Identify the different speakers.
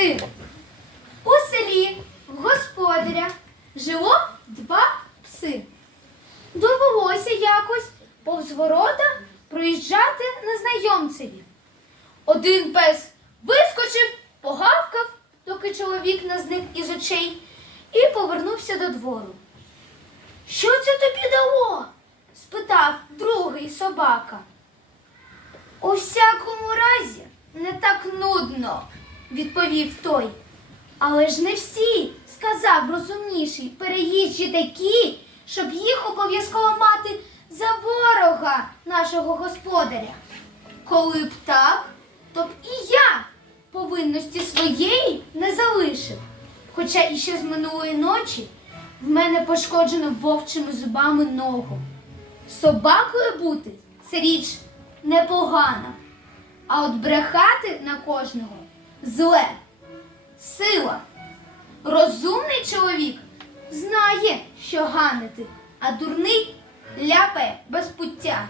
Speaker 1: пси. У селі господаря жило два пси. Довелося якось повз ворота проїжджати незнайомцеві. Один пес вискочив, погавкав, доки чоловік не зник із очей, і повернувся до двору. Що це тобі дало? спитав другий собака. У всякому разі, не так нудно, відповів той. Але ж не всі, сказав розумніший, переїжджі такі, щоб їх обов'язково мати за ворога нашого господаря. Коли б так, то б і я повинності своєї не залишив. Хоча іще з минулої ночі в мене пошкоджено вовчими зубами ногу. Собакою бути це річ непогана, а от брехати на кожного зле. Сила. Розумний чоловік знає, що ганити, а дурний ляпає без пуття.